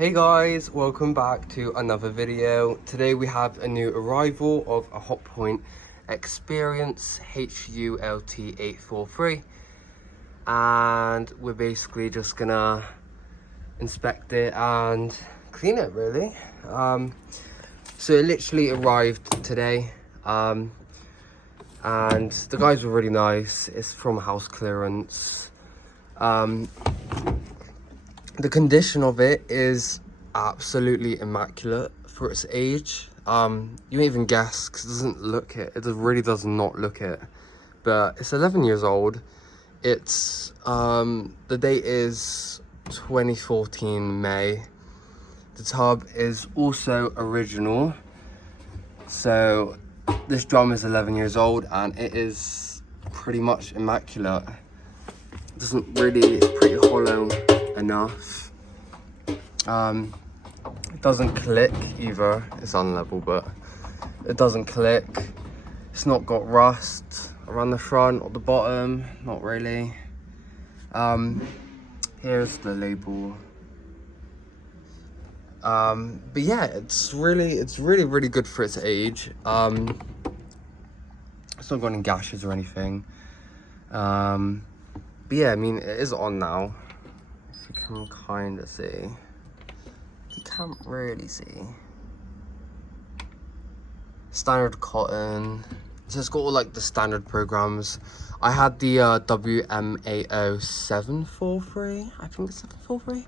Hey guys, welcome back to another video. Today we have a new arrival of a Hotpoint Experience HULT843, and we're basically just gonna inspect it and clean it really. So it literally arrived today, and the guys were really nice. It's from house clearance. The condition of it is absolutely immaculate for its age. You won't even guess because it doesn't look it. It really does not look it. But it's 11 years old. It's the date is 2014 May. The tub is also original. So this drum is 11 years old and it is pretty much immaculate. It doesn't really, it's pretty hollow enough. It doesn't click either. It's unlevel, but it doesn't click. It's not got rust around the front or the bottom, not really. Here's the label. But yeah, it's really good for its age. It's not got any gashes or anything. But yeah, I mean, it is on now. You can kind of see. You can't really see. Standard cotton. So it's got all like the standard programs. I had the WMAO 743. I think it's 743.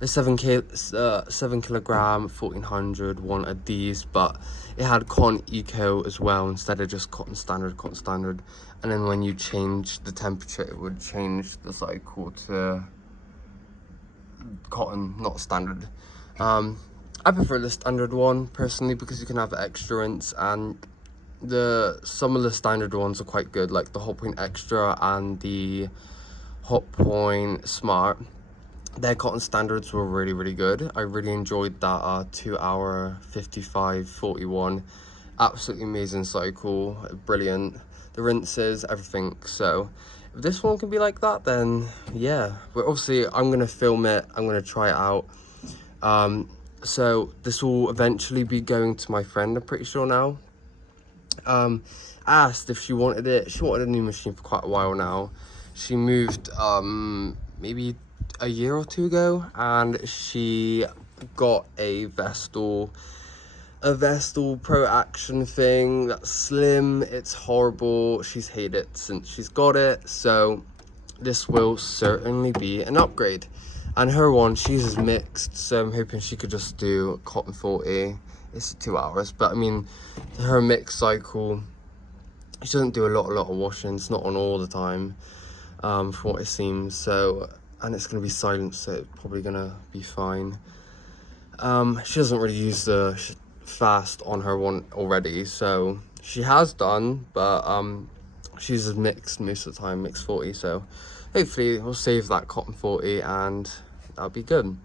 The 7 kilogram 1400 one of these, but it had cotton eco as well instead of just cotton standard. And then when you change the temperature, it would change the cycle to cotton, not standard. I prefer the standard one personally because you can have extrants, and some of the standard ones are quite good, like the Hotpoint Extra and the Hotpoint Smart. Their cotton standards were really good. I really enjoyed that 2 hour 55:41. Absolutely amazing cycle, brilliant. The rinses, everything. So if this one can be like that, then yeah. But obviously I'm gonna film it, I'm gonna try it out. So this will eventually be going to my friend, I'm pretty sure now. Asked if she wanted it. She wanted a new machine for quite a while now. She moved maybe a year or two ago, and she got a Vestal Pro Action thing that's slim. It's horrible. She's hated it since she's got it, so this will certainly be an upgrade. And her one, she uses mixed, so I'm hoping she could just do cotton 40. It's 2 hours, but I mean, her mixed cycle, she doesn't do a lot of washing. It's not on all the time, from what it seems. So, and it's gonna be silent, so it's probably gonna be fine. She doesn't really use the fast on her one already, so she has done, but she uses mixed most of the time, mixed 40. So hopefully we'll save that cotton 40 and that'll be good.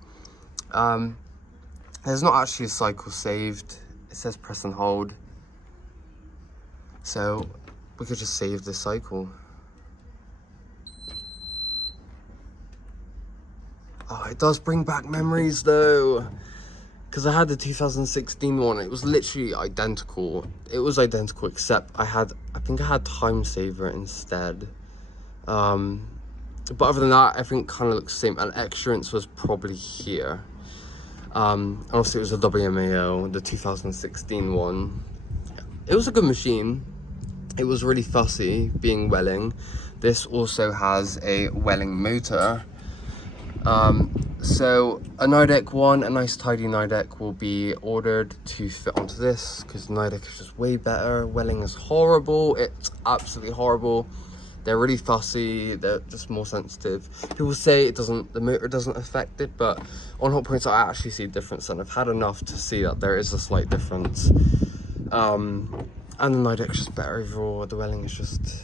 There's not actually a cycle saved. It says press and hold, so we could just save this cycle. Oh, it does bring back memories though, because I had the 2016 one. It was literally identical. It was identical, except I think I had time saver instead. But other than that, everything kind of looks the same. And extrants was probably here. Also, it was a WMAO, the 2016 one. It was a good machine. It was really fussy, being Welling. This also has a Welling motor. So a Nidec one, a nice tidy Nidec will be ordered to fit onto this, because Nidec is just way better. Welling is horrible. It's absolutely horrible. They're really fussy. They're just more sensitive. People say the motor doesn't affect it, but on Hotpoints I actually see a difference, and I've had enough to see that there is a slight difference. And the Nidec's just better overall. The Welling is just,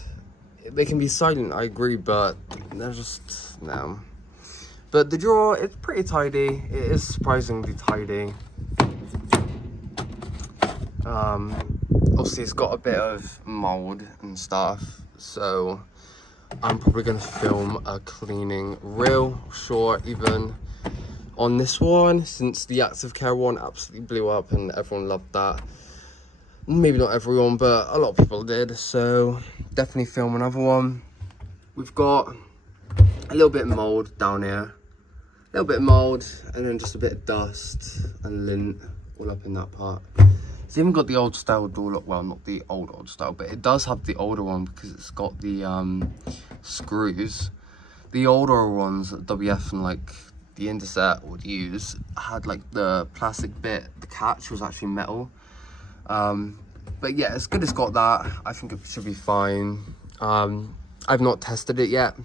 they can be silent, I agree, but they're just, no. But the drawer, it's pretty tidy. It is surprisingly tidy. Obviously it's got a bit of mold and stuff, so I'm probably going to film a cleaning real short even on this one, since the active care one absolutely blew up and everyone loved that. Maybe not everyone, but a lot of people did, so definitely film another one. We've got a little bit of mold down here, a little bit of mold, and then just a bit of dust and lint all up in that part. It's even got the old style door lock, well, not the old style, but it does have the older one because it's got the screws. The older ones that WF and like the Interset would use had like the plastic bit, the catch was actually metal. But yeah, it's good it's got that. I think it should be fine. I've not tested it yet.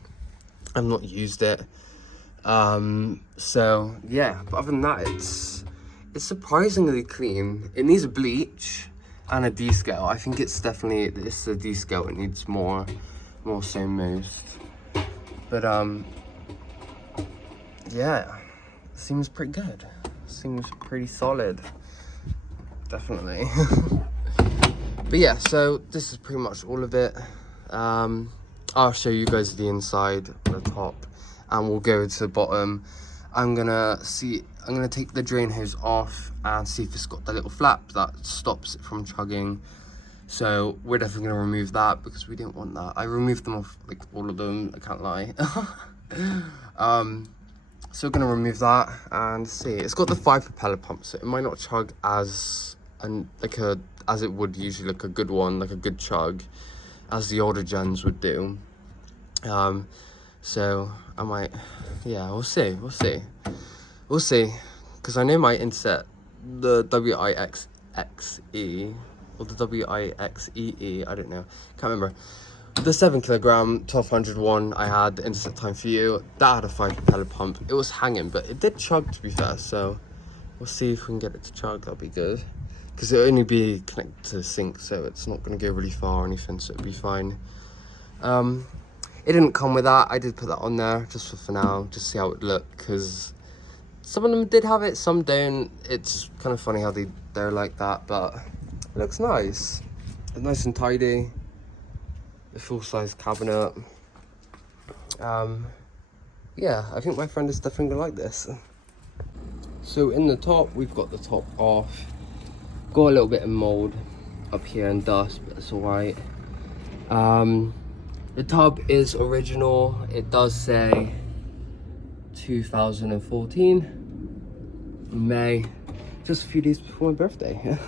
I've not used it. So yeah, but other than that, it's surprisingly clean. It needs a bleach and a descale. I think it's definitely, it's a descale. It needs more so most. But yeah, seems pretty good. Seems pretty solid, definitely. But yeah, so this is pretty much all of it. I'll show you guys the inside, the top, and we'll go to the bottom. I'm gonna take the drain hose off and see if it's got the little flap that stops it from chugging. So we're definitely gonna remove that because we don't want that. I removed them off, like all of them, I can't lie. So we're gonna remove that and see. It's got the 5 propeller pump, so it might not chug as it would usually, like a good one, like a good chug, as the older gens would do. So I might, yeah, we'll see, because I know my Interset, the WIXXE or the WIXEE, I don't know, can't remember. The 7 kilogram 1200 one I had, the Interset Time for You, that had a 5 propeller pump. It was hanging, but it did chug, to be fair, so we'll see if we can get it to chug. That'll be good, because it'll only be connected to the sink, so it's not going to go really far or anything, so it'll be fine. It didn't come with that. I did put that on there just for now, just see how it looked, because some of them did have it, some don't. It's kind of funny how they're like that, but it looks nice. It's nice and tidy. The full-size cabinet. Yeah, I think my friend is definitely gonna like this. So in the top, we've got the top off. Got a little bit of mold up here and dust, but it's alright. The tub is original. It does say 2014 May, just a few days before my birthday.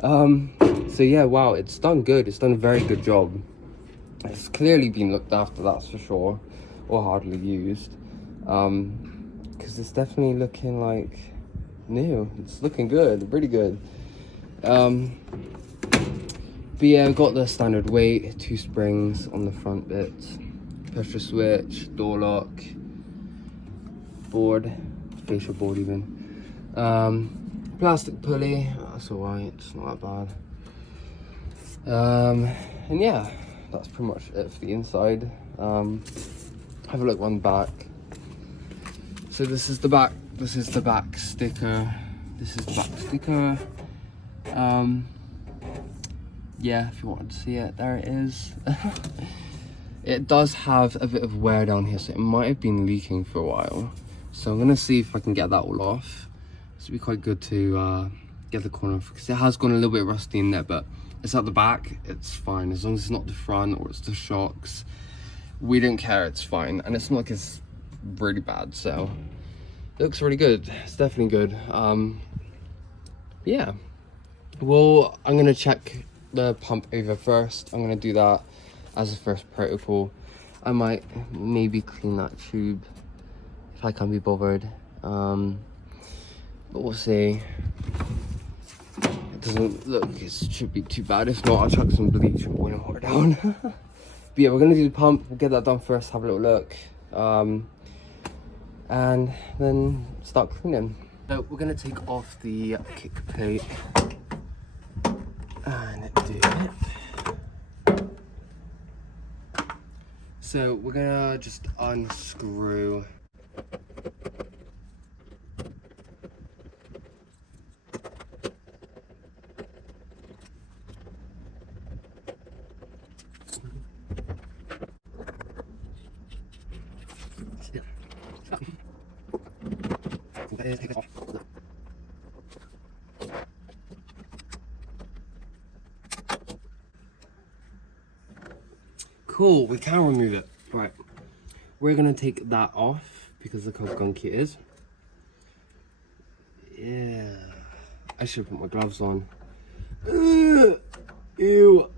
So yeah, wow, it's done good. It's done a very good job. It's clearly been looked after, that's for sure, or hardly used, because it's definitely looking like new. It's looking good, really good. But yeah, I've got the standard weight, 2 springs on the front bits, pressure switch, door lock, board, facial board even, plastic pulley, that's alright, it's not that bad. And yeah, that's pretty much it for the inside. Have a look on the back. So this is the back sticker, yeah, if you wanted to see it, there it is. It does have a bit of wear down here, so it might have been leaking for a while. So I'm gonna see if I can get that all off. This would be quite good to get the corner off, because it has gone a little bit rusty in there, but it's at the back, it's fine. As long as it's not the front or it's the shocks, we don't care, it's fine. And it's not like it's really bad, so it looks really good. It's definitely good. Yeah, well, I'm gonna check the pump over first. I'm gonna do that as a first protocol. I might maybe clean that tube if I can be bothered, but we'll see. It doesn't look, it should be too bad. If not, I'll chuck some bleach and boil water down. But yeah, we're gonna do the pump. We'll get that done first, have a little look, and then start cleaning. So we're gonna take off the kick plate and do it. So we're gonna just unscrew is take this off. Cool, we can remove it. Right, we're gonna take that off because look how gunky it is. Yeah, I should put my gloves on. Ew.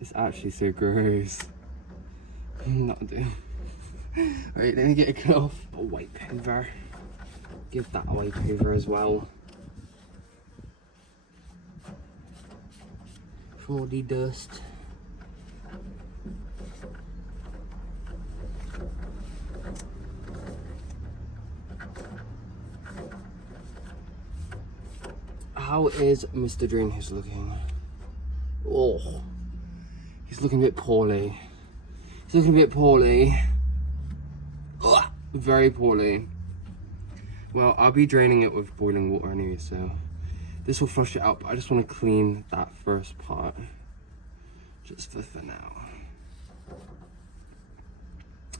It's actually so gross. Not doing. Alright, let me get a glove. A wipe over. Give that a wipe over as well. For all the dust. How is Mr. Drainhose looking? Oh, he's looking a bit poorly. He's looking a bit poorly. Ugh, very poorly. Well, I'll be draining it with boiling water anyway, so this will flush it out, but I just want to clean that first part. Just for now.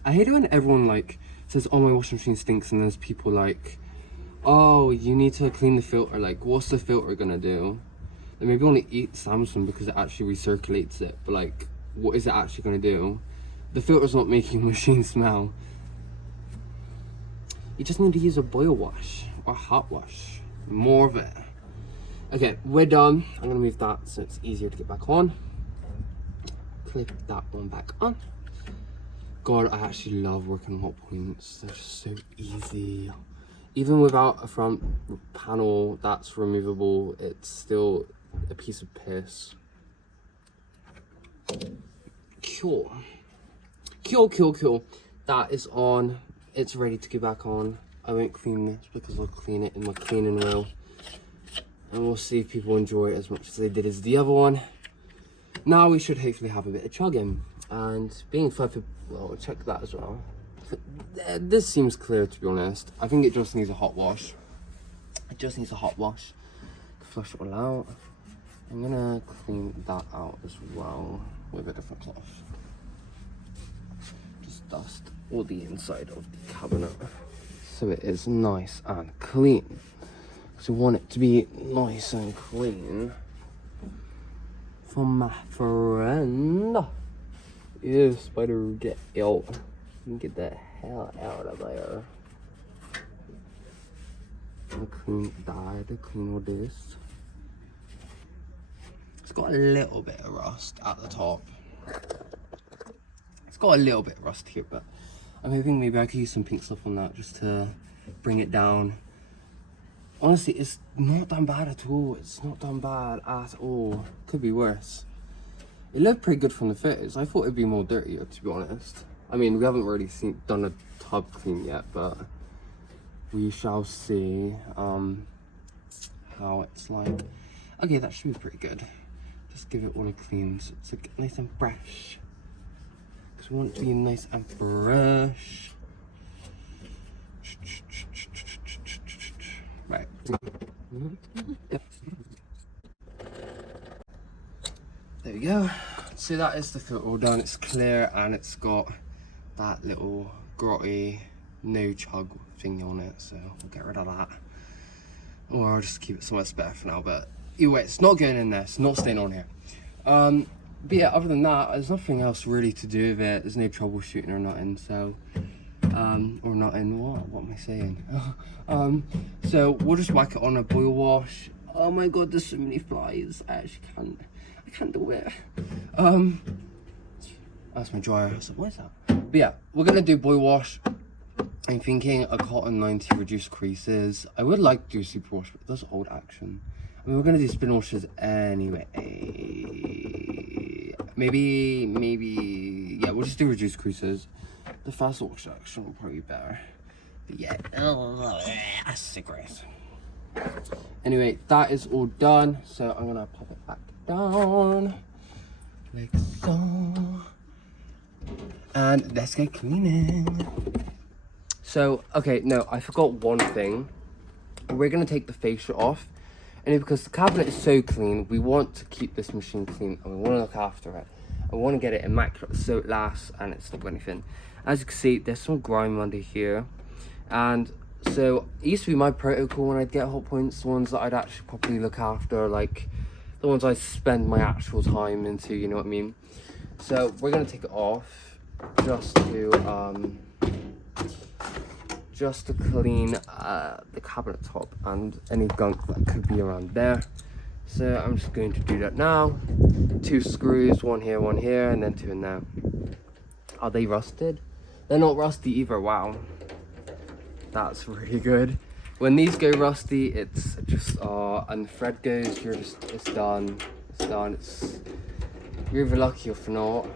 I hate it when everyone like says, oh, my washing machine stinks, and there's people like, oh, you need to clean the filter. Like, what's the filter gonna do? They maybe want to eat Samsung because it actually recirculates it, but like, what is it actually gonna do? The filter's not making the machine smell. You just need to use a boil wash or hot wash. More of it. Okay, we're done. I'm gonna move that so it's easier to get back on. Clip that one back on. God, I actually love working on Hotpoints. They're just so easy. Even without a front panel that's removable, it's still a piece of piss. Cool. Cool. That is on. It's ready to go back on. I won't clean this because I'll clean it in my cleaning wheel. And we'll see if people enjoy it as much as they did as the other one. Now we should hopefully have a bit of chugging. And being 5 foot, well, check that as well. This seems clear, to be honest. I think it just needs a hot wash. It just needs a hot wash. Flush it all out. I'm gonna clean that out as well with a different cloth. Just dust all the inside of the cabinet so it is nice and clean. So we want it to be nice and clean for my friend. Ew, spider, get out. Get the hell out of there. I'm clean that, clean all this. It's got a little bit of rust at the top. It's got a little bit of rust here, but I'm hoping maybe I could use some pink stuff on that just to bring it down. Honestly, it's not done bad at all. It's not done bad at all. Could be worse. It looked pretty good from the photos. I thought it'd be more dirtier, to be honest. I mean, we haven't really done a tub clean yet, but we shall see how it's like. Okay, that should be pretty good. Just give it all a clean so it's like nice and fresh. Because we want it to be nice and fresh. Right. There we go. So that is the filter all done. It's clear and it's got that little grotty no chug thing on it, so we'll get rid of that. Or I'll just keep it somewhere spare for now, but either way, it's not going in there, it's not staying on here. But yeah, other than that, there's nothing else really to do with it. There's no troubleshooting or nothing, so or not in what am I saying? So we'll just whack it on a boil wash. Oh my god, there's so many flies. I actually can't do it. That's my dryer. So what is that? But yeah, we're gonna do boil wash. I'm thinking a cotton 90 reduced creases. I would like to do super wash, but it does old action. I mean, we're gonna do spin washes anyway. Maybe yeah, we'll just do reduced creases. The fast wash action will probably be better. But yeah, that's so gross. Anyway, that is all done. So I'm gonna pop it back down like so. And let's get cleaning. So, okay, no, I forgot one thing. We're gonna take the fascia off. And because the cabinet is so clean, we want to keep this machine clean and we want to look after it. I want to get it immaculate so it lasts and it's not anything. As you can see, there's some grime under here. And so it used to be my protocol when I'd get Hotpoints, the ones that I'd actually properly look after, like the ones I spend my actual time into, you know what I mean? So we're gonna take it off just to clean the cabinet top and any gunk that could be around there. So I'm just going to do that now. 2 screws, one here, and then 2 in there. Are they rusted? They're not rusty either. Wow, that's really good. When these go rusty, it's just and the thread goes, it's done. You're either lucky or not.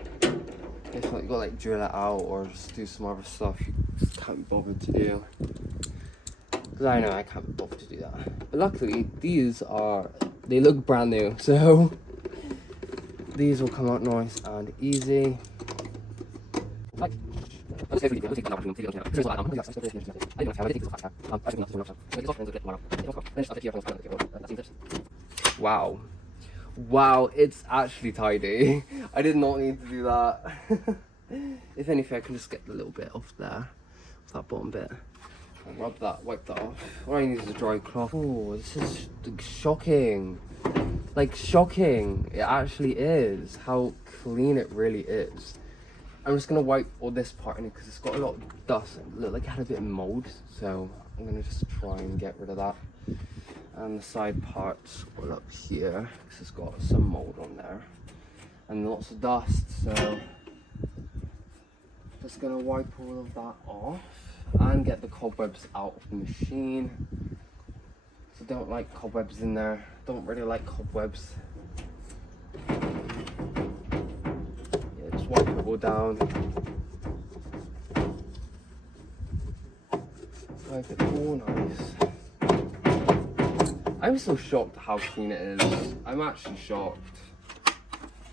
If not, you gotta like drill it out or just do some other stuff you just can't be bothered to do. Because I know I can't be bothered to do that. But luckily, they look brand new, so these will come out nice and easy. Wow, it's actually tidy. I did not need to do that. If anything, I can just get a little bit off there, off that bottom bit. And wipe that off. All I need is a dry cloth. Oh, this is shocking. Like, shocking. It actually is how clean it really is. I'm just gonna wipe all this part in it because it's got a lot of dust. It looked like it had a bit of mold, so I'm gonna just try and get rid of that. And the side parts all up here because it's got some mold on there and lots of dust. So just gonna wipe all of that off and get the cobwebs out of the machine. So don't like cobwebs in there. Don't really like cobwebs. Wipe it all down. Wipe it all nice. I'm so shocked how clean it is. I'm actually shocked.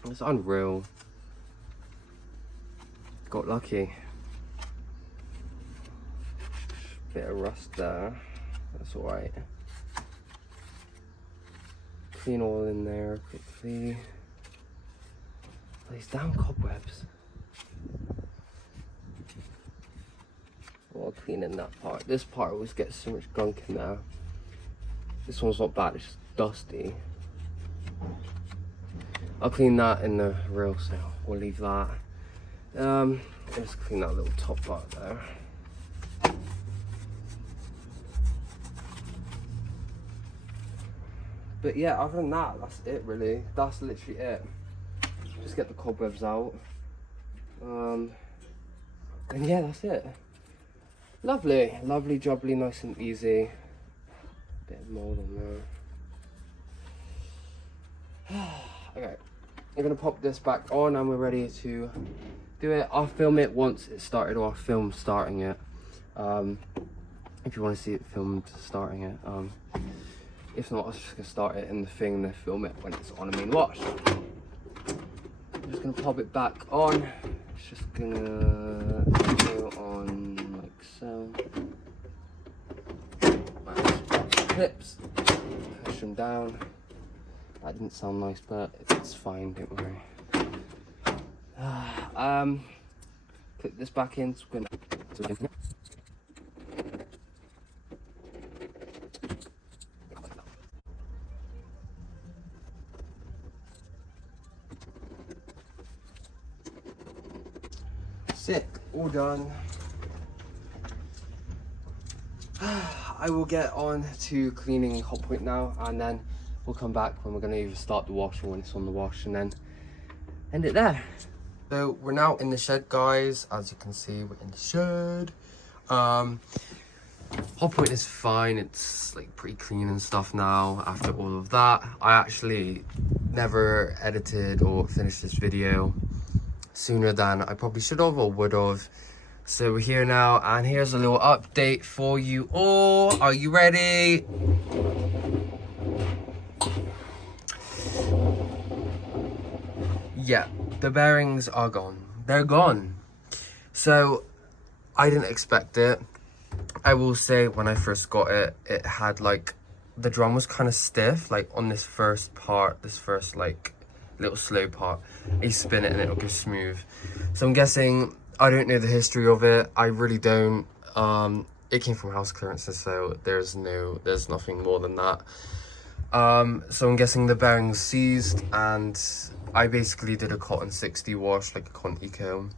It's unreal. Got lucky. Bit of rust there. That's alright. Clean all in there quickly. These damn cobwebs. Well, cleaning that part. This part always gets so much gunk in there. This one's not bad, it's just dusty. I'll clean that in the real so we'll leave that. I'll just clean that little top part there. But yeah, other than that, that's it really. That's literally it. Just get the cobwebs out. And yeah, that's it. Lovely, lovely, jubbly, nice and easy. Bit of mold on there. Okay, I'm gonna pop this back on and we're ready to do it. I'll film it once it's started, or I'll film starting it. If you want to see it filmed starting it. If not, I was just gonna start it in the thing and then film it when it's on a main wash. I'm just gonna pop it back on. It's just gonna go on like so. Clips, push them down. That didn't sound nice, but it's fine, don't worry. Clip this back in. So sick, all done. I will get on to cleaning Hotpoint now, and then we'll come back when we're going to either start the wash or when it's on the wash, and then end it there. So we're now in the shed, guys. As you can see, we're in the shed. Hotpoint is fine. It's like pretty clean and stuff now after all of that. I actually never edited or finished this video sooner than I probably should have or would have. So we're here now, and here's a little update for you all. Are you ready? Yeah, the bearings are gone. They're gone. So I didn't expect it. I will say when I first got it, it had like, the drum was kind of stiff, like on this first part, this first like little slow part. You spin it and it'll go smooth. So I'm guessing I don't know the history of it. I really don't. It came from house clearances, so there's nothing more than that. So I'm guessing the bearing's seized, and I basically did a cotton 60 wash, like a cotton eco,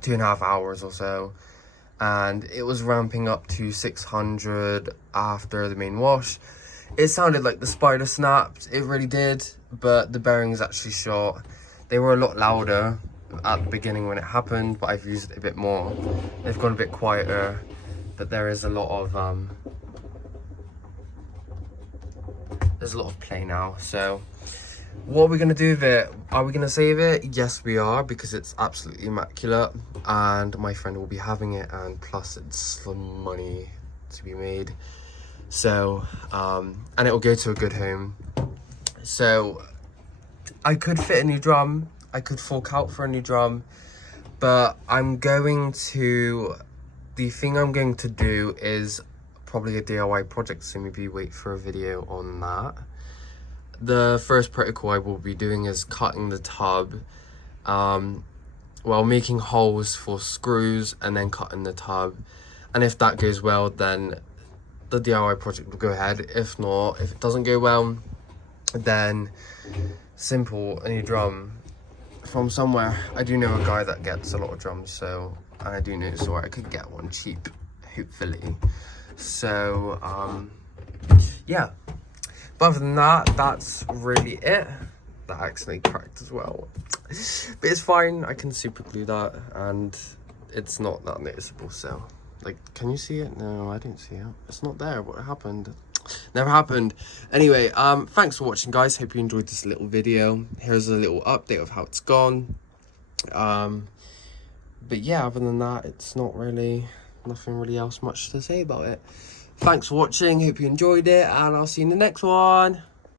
2.5 hours or so, and it was ramping up to 600 after the main wash. It sounded like the spider snapped, it really did, but the bearings actually shot. They were a lot louder at the beginning when it happened, but I've used it a bit more. They've gone a bit quieter, but there is a lot of there's a lot of play now. So what are we gonna do with it? Are we gonna save it? Yes, we are, because it's absolutely immaculate and my friend will be having it, and plus it's some money to be made. So and it will go to a good home. So I could fit a new drum, I could fork out for a new drum, but the thing I'm going to do is probably a DIY project, so maybe wait for a video on that. The first protocol I will be doing is cutting the tub, making holes for screws and then cutting the tub. And if that goes well, then the DIY project will go ahead. If not, if it doesn't go well, then simple, a new drum from somewhere. I do know a guy that gets a lot of drums, so, and I do know somewhere I could get one cheap, hopefully. So yeah, but other than that, that's really it. That actually cracked as well, but it's fine. I can super glue that and it's not that noticeable. So like, can you see it? No, I don't see it. It's not there. What happened? Never happened. Anyway, thanks for watching, guys. Hope you enjoyed this little video. Here's a little update of how it's gone. But yeah, other than that, it's nothing really else much to say about it. Thanks for watching. Hope you enjoyed it, and I'll see you in the next one.